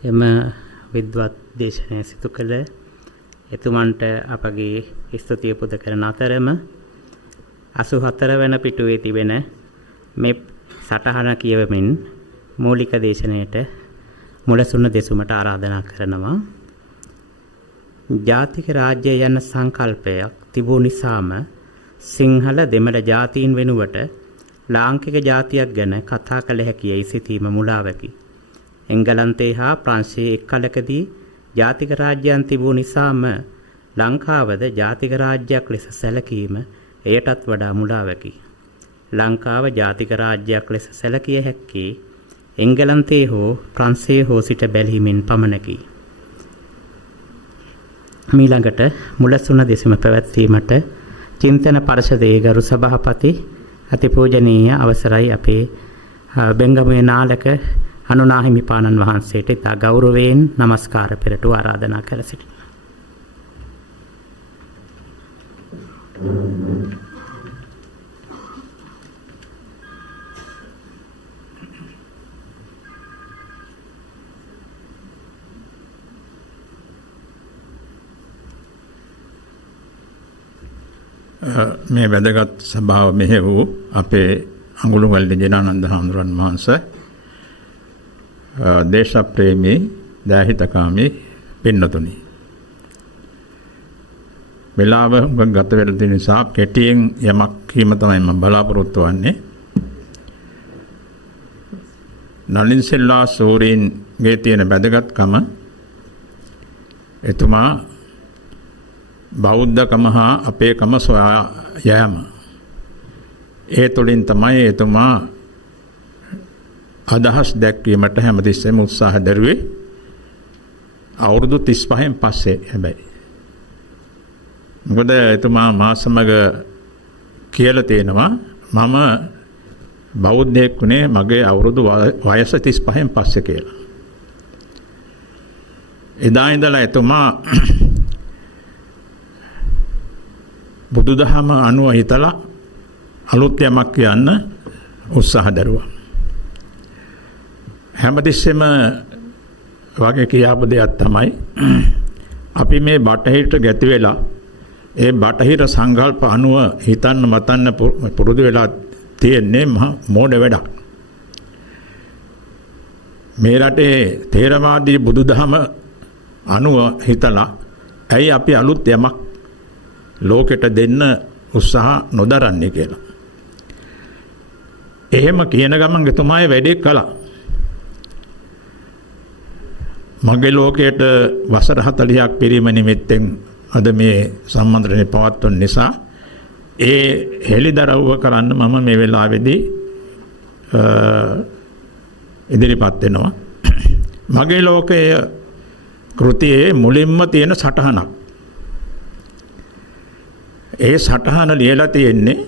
එම විද්වත් දේශනය සිදු කළ එතුමන්ට අපගේ ස්තුතිය පුද කරන අතරම 84 වන පිටුවේ තිබෙන මේ සටහන කියවමින් මූලික දේශනයට මුලසුන දෙසුමට ආරාධනා කරනවා. ජාතික රාජ්‍ය යන සංකල්පයක් තිබූ නිසාම සිංහල දෙමළ ජාතීන් වෙනුවට ලාංකික ජාතියක් ගැන කතා කළ හැකියි සිතීම මුලාවකි. එංගලන්තයේ හා ප්‍රංශයේ එක් කලකදී ජාතික රාජ්‍යයන් තිබූ නිසාම ලංකාවද ජාතික රාජ්‍යයක් ලෙස සැලකීම එයටත් වඩා මුලාවකි. ලංකාව ජාතික රාජ්‍යයක් ලෙස සැලකිය හැක්කේ එංගලන්තයේ හෝ ප්‍රංශයේ හෝ සිට බැලීමෙන් පමණකි. මීළඟට මුලසුන දෙසීම පැවැත්වීමට චින්තන පරිෂදයේ ගරු සභාපති අතිපූජනීය අවසරයි අපේ බෙංගමුවේ නාලක අනුනාහිමිපාණන් වහන්සේට ඉතා ගෞරවයෙන් නමස්කාර පෙරටු ආරාධනා කර සිටිනවා. මේ වැදගත් සභාව මෙහෙ වූ අපේ අඟුළුගල්ඩ ජනානන්ද හාමුදුරන් වහන්සේ දේශප්‍රේමී දෑහිතකාමී පින්නතුනි වෙලාව ගත වෙලා තියෙන නිසා කෙටියෙන් යමක් කීම තමයි මම බලාපොරොත්තු වෙන්නේ. නලින් සෙල්ලා සූරීන්ගේ තියෙන වැදගත්කම එතුමා බෞද්ධකම හා අපේකම සොයා යෑම. ඒ තුළින් තමයි එතුමා අදහස් දැක්වීමට හැමතිස්සෙම උත්සාහ දරුවේ. අවුරුදු 35න් පස්සේ හැබැයි. මොකද එතුමා මා සමග කියලා තියෙනවා මම බෞද්ධයෙක් වුණේ මගේ අවුරුදු වයස 35න් පස්සේ කියලා. එදා ඉඳලා එතුමා බුදුදහම අනුව හිතලා අලුත් යමක් කියන්න උත්සාහ දරුවා. හැමතිස්සෙම වගේ කියාපු දෙයක් තමයි අපි මේ බටහිරට ගැති වෙලා ඒ බටහිර සංකල්ප අනුව හිතන්න මතන්න පුරුදු වෙලා තියෙන්නේ මෝඩ වැඩක්. මේ රටේ තේරවාදී බුදුදහම අනුව හිතලා ඇයි අපි අලුත් යමක් ලෝකෙට දෙන්න උත්සාහ නොදරන්නේ කියලා. එහෙම කියන ගමන් එතුමායි වැඩේ කළා. මගේ ලෝකයට වසර 40ක් පිරීම නිමිත්තෙන් අද මේ සම්මන්ත්‍රණය පවත්වන නිසා ඒ හෙළිදරව්ව කරන්න මම මේ වෙලාවේදී ඉදිරිපත් වෙනවා. මගේ ලෝකයේ කෘතියේ මුලින්ම තියෙන සටහනක්. ඒ සටහන ලියලා තියෙන්නේ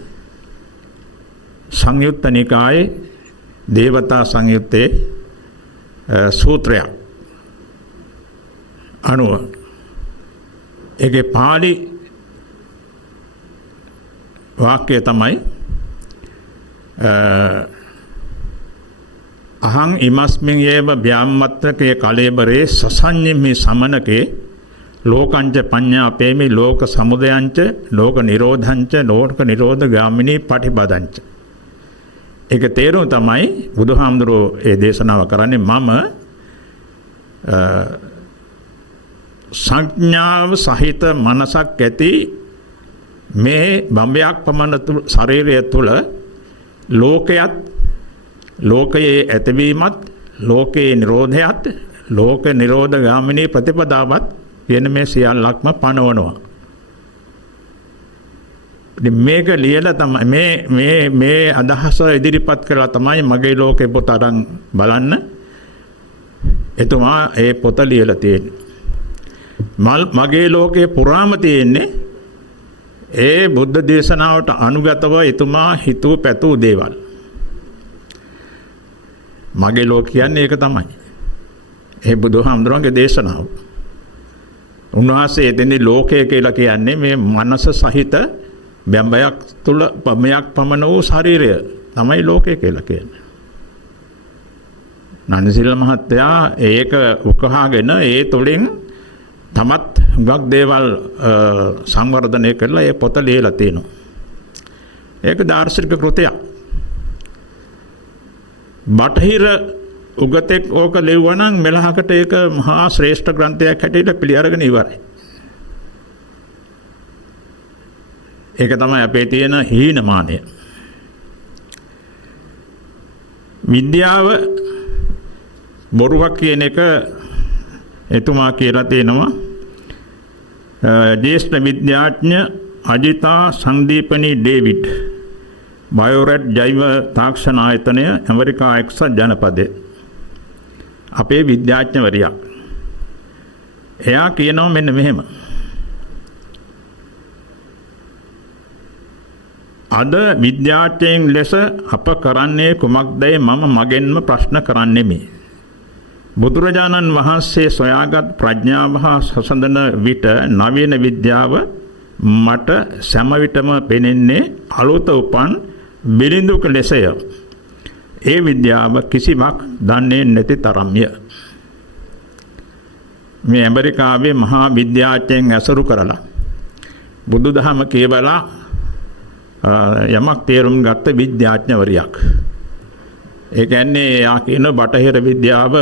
සංයුත්ත නිකායේ දේවතා සංයුත්තේ සූත්‍රයක් අනුව. ඒකේ පාලි වාක්‍යය තමයි අහං ඉමස්මින් යේව ව්‍යාමත්‍රකේ කලේබරේ සසඤ්ඤමි සමනකේ ලෝකංච පඤ්ඤාපේමි ලෝක සමුදයංච ලෝක නිරෝධංච ලෝක නිරෝධ ගාමිනී පටිපදංච. ඒක තේරුම තමයි බුදුහාමුදුරෝ ඒ දේශනාව කරන්නේ මම සංඥාව සහිත මනසක් ඇති මේ බඹයක් පමණ ශරීරය තුළ ලෝකයත් ලෝකයේ ඇතිවීමත් ලෝකයේ නිරෝධයත් ලෝක නිරෝධ ගාමිනී ප්‍රතිපදාවත් කියන මේ සියල්ලක්ම පනවනවා. මේක ලියලා තමයි මේ අදහස ඉදිරිපත් කරලා තමයි මගේ ලෝකේ පොත අරන් බලන්න එතුමා ඒ පොත ලියලා තියෙන්නේ. මගේ ලෝකේ පුරාම තියෙන්නේ ඒ බුද්ධ දේශනාවට අනුගතව එතුමා හිතුව පැතුව දේවල්. මගේ ලෝක කියන්නේ ඒක තමයි. ඒ බුදුහාමුදුරන්ගේ දේශනාව. උන්වහන්සේ එතෙන්දී ලෝකය කියලා කියන්නේ මේ මනස සහිත බඹයක් තුල පමයක් පමණ වූ ශරීරය තමයි ලෝකය කියලා කියන්නේ. නන්සිල්ල මහත්තයා ඒක උකහාගෙන ඒ තුළින් තමත් හුඟක් දේවල් සංවර්ධනය කරලා ඒ පොත ලියලා තියෙනවා. ඒක දාර්ශනික කෘතියක්. බටහිර උගතෙක් ඕක ලිව්වා නම් මෙලහකට ඒක මහා ශ්‍රේෂ්ඨ ග්‍රන්ථයක් හැටියට පිළිඅරගෙන ඉවරයි. ඒක තමයි අපේ තියෙන හීනමානය. විද්‍යාව බොරුවක් කියන එක එතුමා කියලා තියෙනවා. ජ්‍යෙෂ්ඨ විද්‍යාඥ අජිතා සංදීපනී ඩේවිඩ් බයෝරෙඩ් ජෛව තාක්ෂණ ආයතනය ඇමරිකා එක්සත් ජනපදයේ අපේ විද්‍යාඥවරියක්. එයා කියනවා මෙන්න මෙහෙම. අද විද්‍යාඥයන් ලෙස අප කරන්නේ කුමක්දයි මම මගෙන්ම ප්‍රශ්න කරන්නෙමි. බුදුරජාණන් වහන්සේ සොයාගත් ප්‍රඥාව හා සසඳන විට නවීන විද්‍යාව මට සෑම විටම පෙනෙන්නේ අලුත උපන් බිරිඳුක ලෙසය. ඒ විද්‍යාව කිසිමක් දන්නේ නැති තරම්ය. මේ ඇමරිකාවේ මහා විද්‍යාඥයන් ඇසුරු කරලා බුදුදහම කියවලා යමක් තේරුම් ගත්ත විද්‍යාඥවරියක්. ඒ කියන්නේ යා කියන බටහිර විද්‍යාව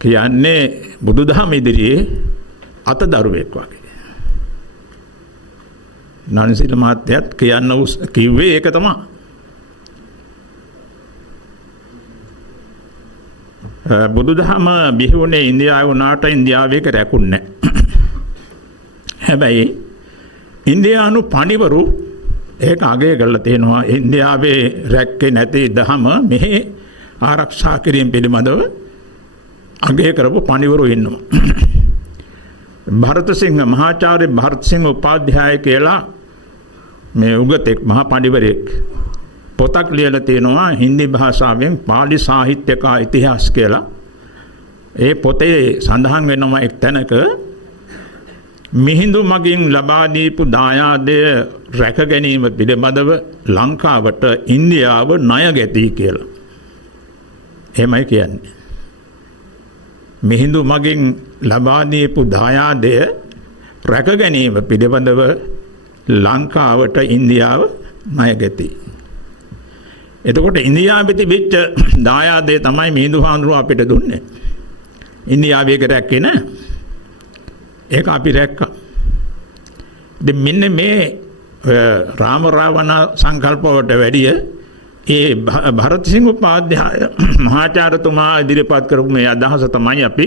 කියන්නේ බුදුදහම ඉදිරියේ අතදරුවෙක් වගේ. නන්සිල මහත්තයත් කියන්න කිව්වේ ඒක තමයි. බුදුදහම බිහි වුණේ ඉන්දියාවේ වුණාට ඉන්දියාවේ ඒක රැකුන්නේ නැහැ. හැබැයි ඉන්දියානු පණිවරු ඒක අගය කරලා තියෙනවා. ඉන්දියාවේ රැක්කේ නැති දහම මෙහි ආරක්ෂා කිරීම පිළිබඳව අගය කරපු පණිවරු ඉන්නවා. භරතසිංහ මහාචාර්ය භරතසිංහ උපාධ්‍යාය කියලා මේ උගතෙක් මහා පණිවරයෙක් පොතක් ලියලා තියෙනවා හින්දි භාෂාවෙන් පාලි සාහිත්‍යක ඉතිහාස කියලා. ඒ පොතේ සඳහන් වෙනවා එක් තැනක මිහිඳු මගින් ලබා දීපු දායාදය රැක ගැනීම පිළිබඳව ලංකාවට ඉන්දියාව ණය ගැතී කියලා. එහෙමයි කියන්නේ. මිහිඳු මගින් ලබා දීපු දායාදය රැක ගැනීම පිළිබඳව ලංකාවට ඉන්දියාව ණය ගැතී. එතකොට ඉන්දියාවේ තිබිච්ච දායාදය තමයි මිහිඳු හාමුදුරුවෝ අපිට දුන්නේ. ඉන්දියාවේ ඒක රැක්කේ නෑ. ඒක අපි රැක්කා. දැන් මෙන්න මේ රාම රාවණ සංකල්පවලට වැඩිය ඒ භරතසිංහ උපාධ්‍යාය මහාචාර්යතුමා ඉදිරිපත් කරපු මේ අදහස තමයි අපි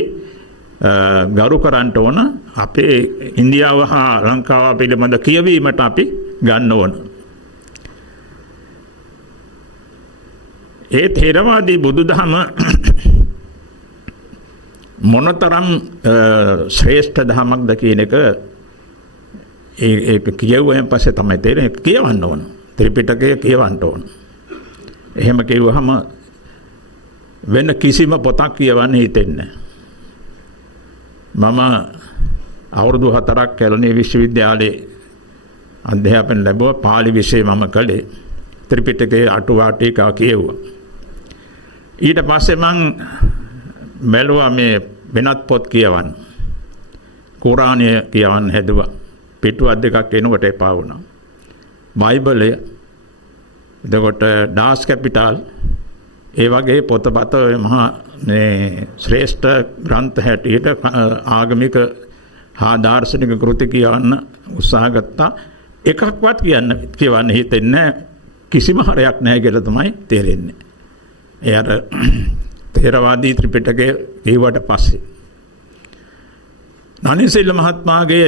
ගරු කරන්න ඕන. අපේ ඉන්දියාව හා ලංකාව පිළිබඳ කියවීමට අපි ගන්න ඕන. ඒ ථේරවාදී බුදුදහම මොනතරම් ශ්‍රේෂ්ඨ ධර්මයක්ද කියන එක ඒක කියවුවෙන් පස්සේ තමයි තේරෙන්නේ. කියවන්න ඕන. ත්‍රිපිටකය කියවන්න ඕන. එහෙම කියවුවහම වෙන කිසිම පොතක් කියවන්න හිතෙන්නේ නැහැ. මම අවුරුදු 4ක් කැලණිය විශ්වවිද්‍යාලයේ අධ්‍යාපන ලැබුවා. පාලි විෂය මම කළේ. ත්‍රිපිටකයේ අටුවා ටීකා කියවුවා. ඊට පස්සේ මං බැලුවා මේ වෙනත් පොත් කියවන්න. කුරානය කියවන්න හැදුවා. පිටුවක් දෙකක් එනකොට එපා වුණා. බයිබලය, එතකොට ඩාස් කැපිටල්, ඒ වගේ පොතපත මහා මේ ශ්‍රේෂ්ඨ ග්‍රන්ථ හැටියට ආගමික හා දාර්ශනික කෘති කියවන්න උත්සාහ ගත්තා. එකක්වත් කියවන්න හිතෙන්නේ කිසිම හරයක් නැහැ කියලා තමයි තේරෙන්නේ. ඒ අර ථේරවාදී ත්‍රිපිටකය කියවට පස්සේ නන්සිල්ල මහත්මයාගේ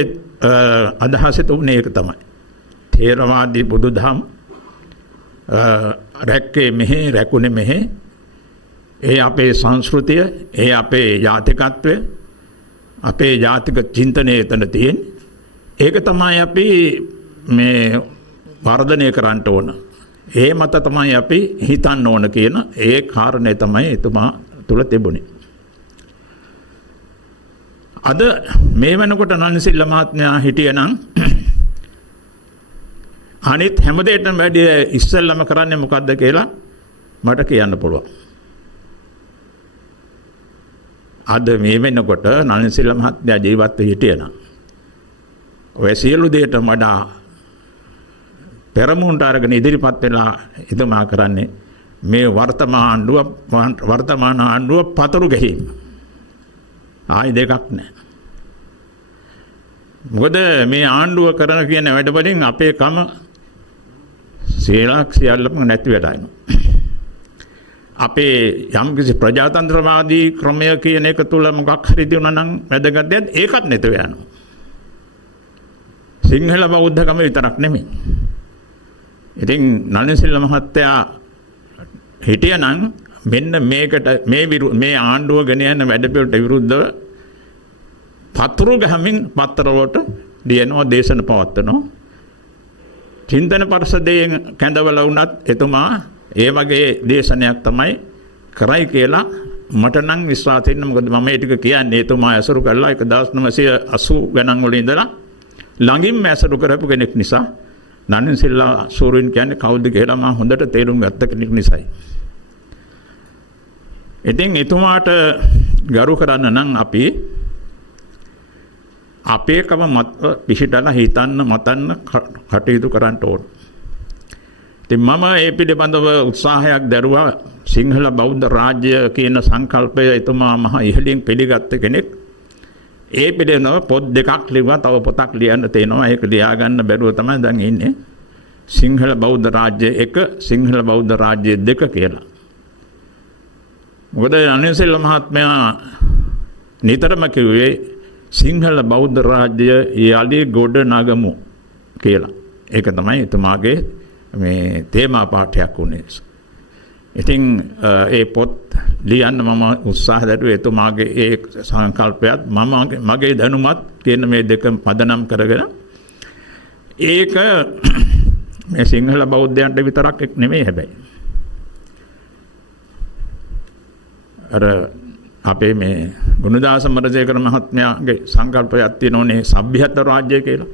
අදහස තුනේ ඒක තමයි. ථේරවාදී බුදුදහම රැක්කේ මෙහෙ, රැකුනේ මෙහෙ. ඒ අපේ සංස්කෘතිය, ඒ අපේ ජාතිකත්වය, අපේ ජාතික චින්තනය එතන තියෙන්නේ. ඒක තමයි අපි මේ වර්ධනය කරන්න ඕන. ඒ මත තමයි අපි හිතන්න ඕන කියන ඒ කාරණේ තමයි එතුමා තුල තිබුණේ. අද මේ වෙනකොට නන්සිල්ල මහත්මයා හිටියනම් අනිත් හැම දෙයකටම වැඩිය ඉස්සෙල්ලම කරන්නේ මොකද්ද කියලා මට කියන්න පුළුවන්. අද මේ වෙනකොට නලින්සිල්ල මහත්තයා ජීවත්ව හිටියනම් ඔය සියලු දේට වඩා පෙරමුණට අරගෙන ඉදිරිපත් වෙලා එතුමා කරන්නේ මේ වර්තමාන ආණ්ඩුව පතරු ගැහිම. ආයි දෙකක් නැහැ. මොකද මේ ආණ්ඩුව කරන කියන වැඩවලින් අපේ කම සියල්ලම නැති වෙලා යනවා. අපේ යම්කිසි ප්‍රජාතන්ත්‍රවාදී ක්‍රමය කියන එක තුල මොකක් හරි දිනුනා නම් වැදගත් දෙයක් ඒකත් නැතුව යනවා. සිංහල බෞද්ධකම විතරක් නෙමෙයි. ඉතින් නලින්සිල්ල මහත්තයා හිටියනම් මෙන්න මේකට මේ ආණ්ඩුව ගෙන යන වැඩපිළිවෙලට විරුද්ධව පතුරු ගහමින් පත්තර වලට ලියනවා දේශන පවත්වනවා. චින්තන පරිසදයෙන් කැඳවලා වුණත් එතුමා ඒ වගේ දේශනයක් තමයි කරයි කියලා මට නම් විශ්වාස වෙන්න. මොකද මම මේ ටික කියන්නේ එතුමා ඇසුරු කළා 1980 ගණන් වල ඉඳලා ළඟින්ම ඇසුරු කරපු කෙනෙක් නිසා. නලින්සිල්ල සූරීන් කියන්නේ කවුද කියලා මම හොඳට තේරුම් ගත්ත කෙනෙක් නිසායි. ඉතින් එතුමාට ගරු කරන්න නම් අපි අපේකම මත පිහිටලා හිතන්න මතන්න කටයුතු කරන්න ඕන. ඉතින් මම ඒ පිළිබඳව උත්සාහයක් දරුවා. සිංහල බෞද්ධ රාජ්‍ය කියන සංකල්පය එතුමා මහ ඉහළින් පිළිගත්ත කෙනෙක්. ඒ පිළිබඳව පොත් දෙකක් ලිව්වා. තව පොතක් ලියන්න තියෙනවා. ඒක ලියාගන්න බැරුව තමයි දැන් ඉන්නේ. සිංහල බෞද්ධ රාජ්‍ය 1 සිංහල බෞද්ධ රාජ්‍ය 2 කියලා. මොකද නලින්සිල්ල මහත්මයා නිතරම කිව්වේ සිංහල බෞද්ධ රාජ්‍ය යලි ගොඩ නගමු කියලා. ඒක තමයි එතුමාගේ මේ තේමා පාඨයක් වුණේ. ඉතින් ඒ පොත් ලියන්න මම උත්සාහ දැරුවේ එතුමාගේ ඒ සංකල්පයත් මගේ දැනුමත් කියන මේ දෙක පදනම් කරගෙන ඒක මේ සිංහල බෞද්ධයන්ට විතරක් නෙමෙයි හැබැයි. අර අපේ මේ ගුණදාස මරජේකර මහත්මයාගේ සංකල්පයක් තියෙනෝනේ සભ્યත්ව රාජ්‍ය කියලා.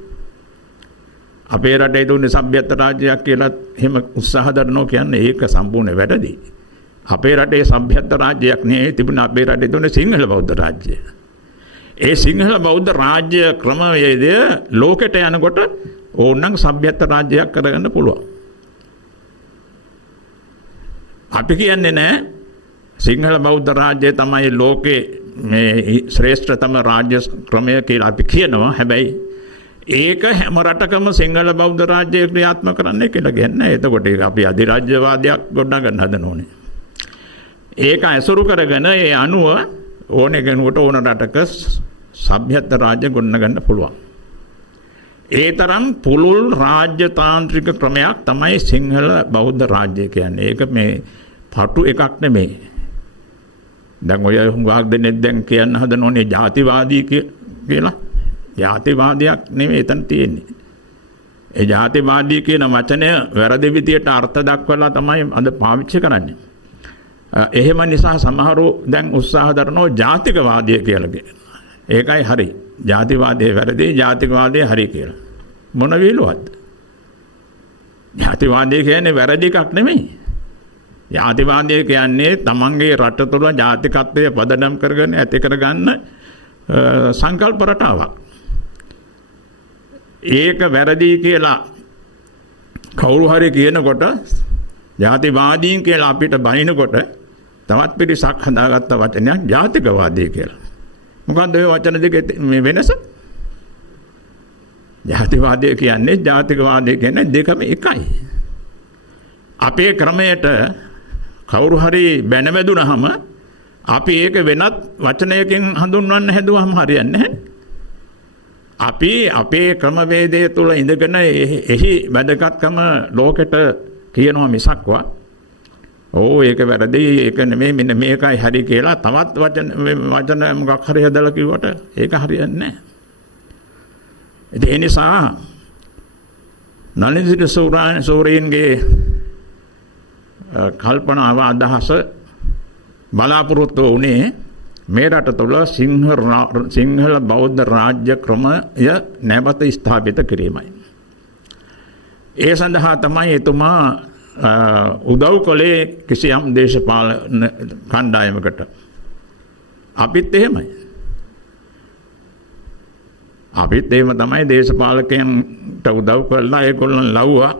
අපේ රටේ දුන්නේ සભ્યත්ව රාජ්‍යයක් කියලා එහෙම උත්සාහ දරනවා කියන්නේ ඒක සම්පූර්ණ වැරදි. අපේ රටේ සભ્યත්ව රාජ්‍යයක් නෙවෙයි තිබුණ අපේ රටේ දුන්නේ සිංහල බෞද්ධ රාජ්‍යය. ඒ සිංහල බෞද්ධ රාජ්‍ය ක්‍රමවේදය ලෝකෙට යනකොට ඕනනම් සભ્યත්ව රාජ්‍යයක් කරගන්න පුළුවන්. අපි කියන්නේ නැහැ සිංහල බෞද්ධ රාජ්‍යය තමයි ලෝකේ මේ ශ්‍රේෂ්ඨතම රාජ්‍ය ක්‍රමය කියලා අපි කියනවා. හැබැයි ඒක හැම රටකම සිංහල බෞද්ධ රාජ්‍යය ක්‍රියාත්මක කරන්නේ කියලා කියන්නේ. එතකොට ඒක අපි අධිරාජ්‍යවාදයක් ගොඩනගන්න හදනෝනේ. ඒක ඇසුරු කරගෙන ඒ අනුව ඕනේ කෙනෙකුට ඕන රටක සભ્યත්ව රාජ්‍ය ගොඩනගන්න පුළුවන්. ඒ තරම් පුළුල් රාජ්‍යතාන්ත්‍රික ක්‍රමයක් තමයි සිංහල බෞද්ධ රාජ්‍ය කියන්නේ. ඒක මේ පටු එකක් නෙමෙයි. දැන් ඔය හුඟක් දෙනෙක් දැන් කියන්න හදනෝනේ ජාතිවාදී කියලා. ජාතිවාදයක් නෙමෙයි එතන තියෙන්නේ. ඒ ජාතිවාදී කියන වචනය වැරදි විදියට අර්ථ දක්වලා තමයි අද පාවිච්චි කරන්නේ. එහෙම නිසා සමහරව දැන් උත්සාහ දරනවා ජාතිකවාදය කියලා කියන. ඒකයි හරි. ජාතිවාදයේ වැරදි, ජාතිකවාදයේ හරි කියලා. මොන විලුවක්ද? ජාතිවාදය කියන්නේ වැරදි එකක් නෙමෙයි. ජාතිවාදය කියන්නේ තමන්ගේ රට තුළ ජාතිකත්වය පදනම් කරගෙන ඇති කරගන්න සංකල්ප රටාවක්. ඒක වැරදි කියලා කවුරු හරි කියනකොට ජාතිවාදීන් කියලා අපිට බනිනකොට තවත් පිරිසක් හදාගත්ත වචනයක් ජාතිකවාදී කියලා. මොකද්ද ඔය වචන දෙකේ මේ වෙනස? ජාතිවාදය කියන්නේ ජාතිකවාදය කියන්නේ දෙකම එකයි. අපේ ක්‍රමයට කවුරු හරි බැනවැදුනහම අපි ඒක වෙනත් වචනයකින් හඳුන්වන්න හැදුවම හරියන්නේ නැහැ. අපි අපේ ක්‍රමවේදය තුළ ඉඳගෙන එහි වැදගත්කම ලෝකෙට කියනවා මිසක්වා ඒක වැරදි ඒක නෙමෙයි මෙන්න මේකයි හරි කියලා තවත් වචන මොකක් හරි හදලා කිව්වට ඒක හරියන්නේ නැහැ. ඒ නිසා නලින්සිල්ල සූරීන්ගේ කල්පනාව අදහස බලාපොරොත්තු වුණේ මේ රට තුළ සිංහල බෞද්ධ රාජ්‍ය ක්‍රමය නැවත ස්ථාපිත කිරීමයි. ඒ සඳහා තමයි එතුමා උදව් කළේ කිසියම් දේශපාලන කණ්ඩායමකට. අපිත් එහෙමයි. අපිත් එහෙම තමයි දේශපාලකයන්ට උදව් කරලා ඒගොල්ලන් ලව්වා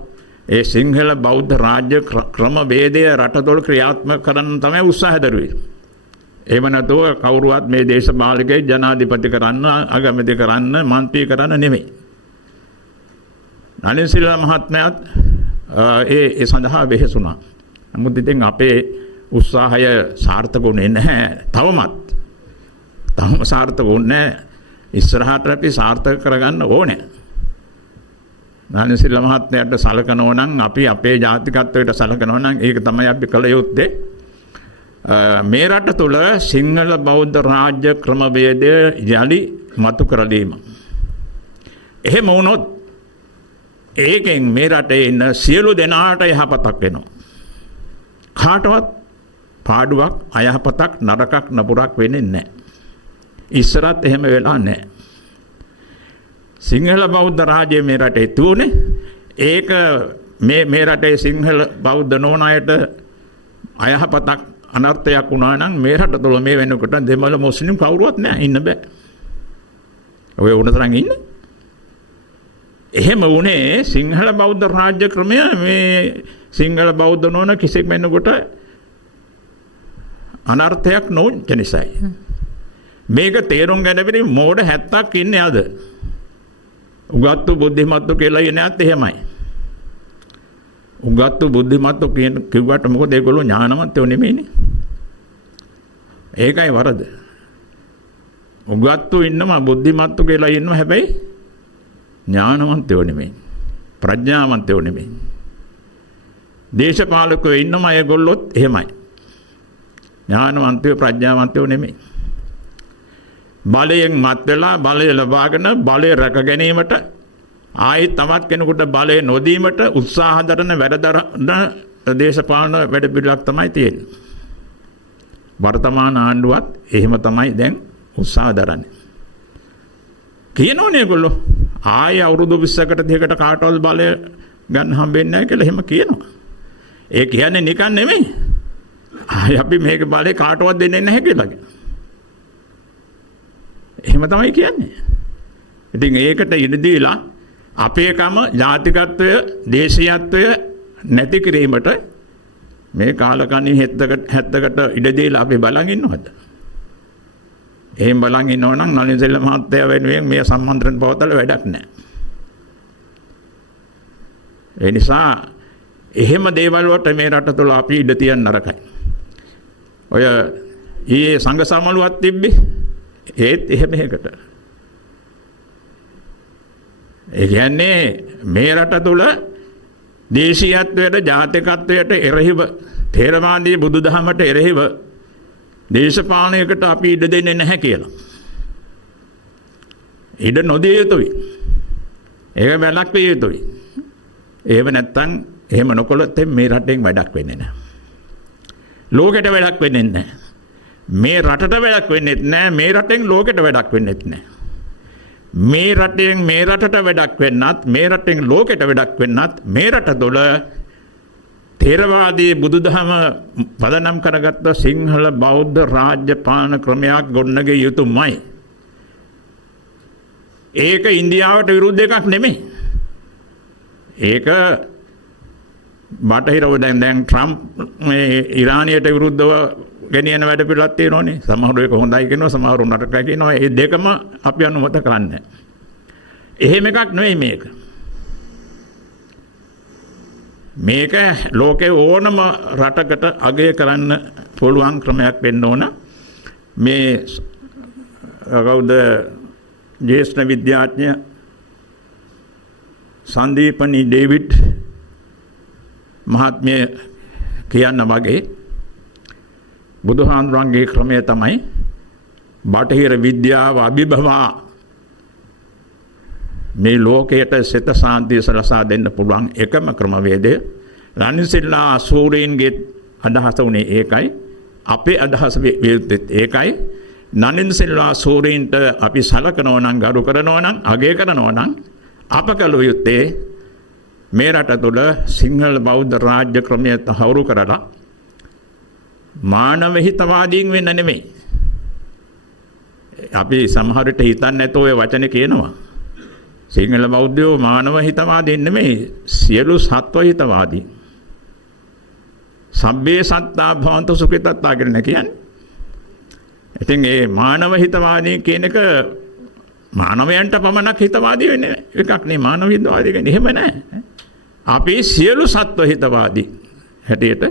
ඒ සිංහල බෞද්ධ රාජ්‍ය ක්‍රම වේදය රටතොල ක්‍රියාත්මක කරන්න තමයි උත්සාහ දරුවේ. එහෙම නැතුව කවුරුවත් මේ දේශපාලකේ ජනාධිපති කරන්න, අගමැති කරන්න, මන්ත්‍රී කරන්න නෙමෙයි. නලින් සිල්වා මහත්මයාත් ඒ සඳහා වෙහෙසුණා. නමුත් ඉතින් අපේ උත්සාහය සාර්ථක වුණේ නැහැ. තවම සාර්ථක වුණේ නැහැ. ඉස්සරහට අපි සාර්ථක කරගන්න ඕනේ. නලින් සිල්වා මහත්මයාට සලකනවා නම් අපි අපේ ජාතිකත්වයට සලකනවා නම් ඒක තමයි අපි කළ යුත්තේ. මේ රට තුළ සිංහල බෞද්ධ රාජ්‍ය ක්‍රමවේදය යලි මතු කරලීම. එහෙම වුණොත් ඒකෙන් මේ රටේ ඉන්න සියලු දෙනාට යහපතක් වෙනවා. කාටවත් පාඩුවක්, අයහපතක්, නරකක්, නපුරක් වෙන්නේ නැහැ. ඉස්සරත් එහෙම වෙලා නැහැ. සිංහල බෞද්ධ රාජ්‍ය මේ රටේ තුනේ ඒක මේ රටේ සිංහල බෞද්ධ නොවන අයට අයහපතක්, අනර්ථයක් වුණා නම් මේ රට තුළ මේ වෙනකොට දෙමළ මුස්ලිම් කවුරුවත් නැහැ, ඉන්න බෑ. ඔය උනතරන් ඉන්නේ. එහෙම වුණේ සිංහල බෞද්ධ රාජ්‍ය ක්‍රමය මේ සිංහල බෞද්ධ නොවන කිසිම වෙනකොට අනර්ථයක් නොවුච්ච නිසායි. මේක තේරුම් ගන්න මෝඩ 70ක් ඉන්නේ අද. උගත්තු බුද්ධිමත්තු කියලා ඉන්නේ නැත් එහෙමයි. උගත්තු බුද්ධිමත්තු කිව්වට මොකද ඒගොල්ලෝ ඥානවන්තයෝ නෙමෙයිනේ. ඒකයි වරද. උගත්තු ඉන්නවා, බුද්ධිමත්තු කියලා ඉන්නවා, හැබැයි ඥානවන්තයෝ නෙමෙයි. ප්‍රඥාවන්තයෝ නෙමෙයි. දේශපාලකයෝ ඉන්නවා, ඒගොල්ලොත් එහෙමයි. ඥානවන්තයෝ, ප්‍රඥාවන්තයෝ නෙමෙයි. බලයෙන් මත් වෙලා බලය ලබාගෙන බලය රැක ගැනීමට ආයි තවත් කෙනෙකුට බලය නොදීමට උත්සාහ දරන වැඩදරන දේශපාලන වැඩ පිළිවෙලක් තමයි තියෙන්නේ. වර්තමාන ආණ්ඩුවත් එහෙම තමයි දැන් උත්සාහ දරන්නේ. කියනෝනේ ඒගොල්ලෝ ආයි අවුරුදු 20කට දෙකට කාටවත් බලය ගන්න හම්බෙන්නේ නැහැ කියලා එහෙම කියනවා. ඒ කියන්නේ නිකන් නෙමෙයි. ආයි අපි මේක බලය කාටවත් දෙන්නේ නැහැ කියලා. එහෙම තමයි කියන්නේ. ඉතින් ඒකට ඉඩ දීලා අපේකම ජාතිකත්වය, දේශීයත්වය නැති කිරීමට මේ කාලකන්ණි 70කට ඉඩ දීලා අපි බලන් ඉන්නවද? එහෙම බලන් ඉන්නව නම් නලින් සෙල්ල මහත්තයා වෙනුවෙන් මේ සම්මන්ත්‍රණ පවතල වැඩක් නැහැ. ඒ නිසා එහෙම දේවල් වලට මේ රට තුළ අපි ඉඩ තියන්න නරකයි. ඔය ඊයේ සංඝ සමළුවක් තිබ්බේ ඒත් එහෙම එකකට. ඒ කියන්නේ මේ රට තුළ දේශීයත්වයට, ජාතිකත්වයට එරෙහිව, ථේරවාදී බුදුදහමට එරෙහිව දේශපාලනයකට අපි ඉඩ දෙන්නේ නැහැ කියලා. ඉඩ නොදිය යුතුයි. ඒක වැළැක්විය යුතුයි. එහෙම නැත්නම් එහෙම නොකළොත් මේ රටෙන් වැඩක් වෙන්නේ නැහැ. ලෝකෙට වැඩක් වෙන්නේ නැහැ. මේ රටට වැඩක් වෙන්නේ නැහැ. මේ රටෙන් ලෝකෙට වැඩක් වෙන්නේ නැහැ. මේ රටෙන් මේ රටට වැඩක් වෙන්නත්, මේ රටෙන් ලෝකෙට වැඩක් වෙන්නත් මේ රට තුළ ථේරවාදී බුදුදහම පදනම් කරගත්ත සිංහල බෞද්ධ රාජ්‍ය පාලන ක්‍රමයක් ගොඩනගිය යුතුමයි. ඒක ඉන්දියාවට විරුද්ධ එකක් නෙමෙයි. ඒක බටහිරව දැන් ට්‍රම්ප් මේ ඉරානියට විරුද්ධව ගෙනියන වැඩ පිළිවෙලක් තියෙනෝනේ. සමහරව ඒක හොඳයි කියනවා, සමහරව නරකයි කියනවා. මේ දෙකම අපි අනුමත කරන්නේ. එහෙම එකක් නෙවෙයි මේක. මේක ලෝකේ ඕනම රටකට අගය කරන්න පුළුවන් ක්‍රමයක් වෙන්න ඕන. මේ කවුද ජ්‍යෙෂ්ඨ විද්‍යාඥ සංදීපනි ඩේවිඩ් මහත්මිය කියන්න වගේ බුදුහාඳුරන්ගේ ක්‍රමය තමයි බටහිර විද්‍යාව අභිභවා මේ ලෝකයට සිත සාන්තිය සලසා දෙන්න පුළුවන් එකම ක්‍රමවේදය. රනිසිල්ලා සූරීන්ගේ අදහස උනේ ඒකයි. අපේ අදහස විරුද්ධෙත් ඒකයි. නනින්සිල්ලා සූරීන්ට අපි සලකනවා නම්, ගරු කරනවා නම්, අගය කරනවා නම් අප කළ යුත්තේ මේ රට තුළ සිංහල බෞද්ධ රාජ්‍ය ක්‍රමය තහවුරු කරලා මානව හිතවාදීන් වෙන්න නෙමෙයි. අපි සමහර විට හිතන්නේ නැතෝ ඔය වචනේ කියනවා. සිංහල බෞද්ධයෝ මානව හිතවාදී නෙමෙයි සියලු සත්ව හිතවාදී. සබ්බේ සත්තා භවන්තු සුඛිතත්තා කියන කියන්නේ. ඉතින් ඒ මානව හිතවාදී කියන එක මානවයන්ට පමණක් හිතවාදී වෙන්නේ එකක් නේ. මානව හිතවාදී කියන්නේ එහෙම නැහැ. අපි සියලු සත්ව හිතවාදී හැටියට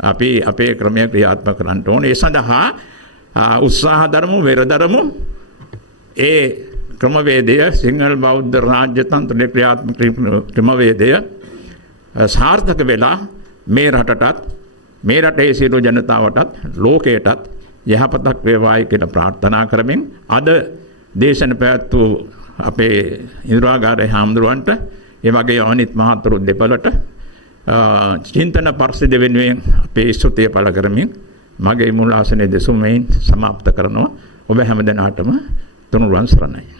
අපි අපේ ක්‍රමය ක්‍රියාත්මක කරන්න ඕනේ. ඒ සඳහා උත්සාහ දරමු, වෙර දරමු. ඒ ක්‍රමවේදය සිංහල බෞද්ධ රාජ්‍ය තන්ත්‍රයේ ක්‍රියාත්මක ක්‍රමවේදය සාර්ථක වෙලා මේ රටටත් මේ රටේ සියලු ජනතාවටත් ලෝකයටත් යහපතක් වේවායි කියලා ප්‍රාර්ථනා කරමින් අද දේශන පැවැත්වූ අපේ ඉන්ද්‍රාගාරයේ හාමුදුරුවන්ට ඒ වගේ අනිත් මහතුරු දෙපළට චින්තන පරිසද වෙනුවෙන් අපේ ස්තුතිය පළ කරමින් මගේ මුල් ආසනයේ දෙසුමෙන් සමාප්ත කරනවා. ඔබ හැම දිනාටම තුනුරුවන් සරණයි.